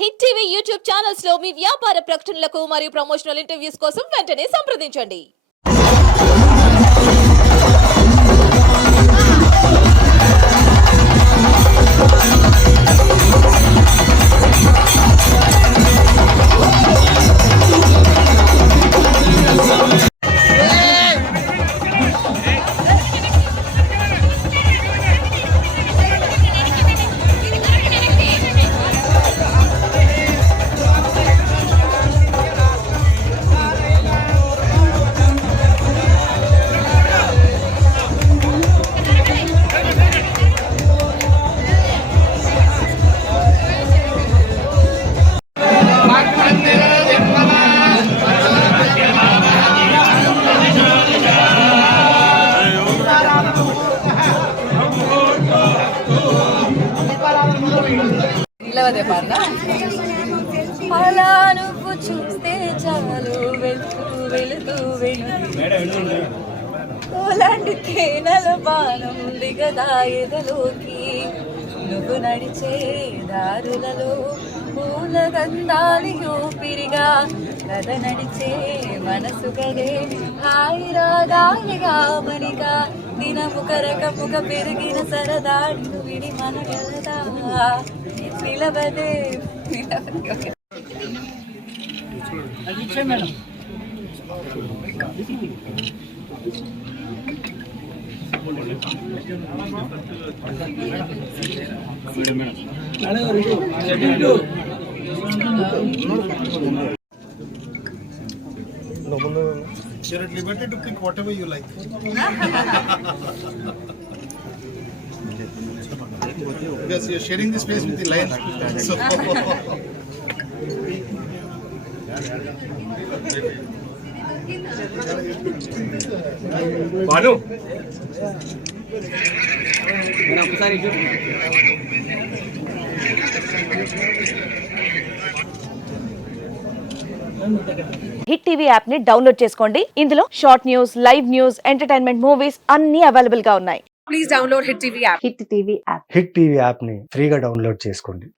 Hit TV YouTube channels లో మీ వ్యాపార ప్రకటనలకు మరియు ప్రమోషనల్ ఇంటర్వ్యూస్ కోసం వెంటనే సంప్రదించండి. అలా నువ్వు చూస్తే చాలు వెళ్తూ వెళుతూ వెనులాంటి తేనెల బాణం దిగదా ఎదలోకి నువ్వు నడిచే దారులలో పూల గంధాలి ఊపిరిగా కథ నడిచే మనసు కదే హాయి రాగాలిగా మనిగా దినము కరకముగ పెరిగిన సరదాడి విడి మనగలదా నిలవదే madam You're at liberty to pick whatever you like. Because you're sharing the space with the lions. So. Banu. Hit TV app ని డౌన్లోడ్ చేసుకోండి. ఇందులో short news, live news, entertainment movies అన్ని అవైలబుల్ గా ఉన్నాయి. Please download hit TV app. Hit TV app hit TV app ని ఫ్రీగా download చేసుకోండి.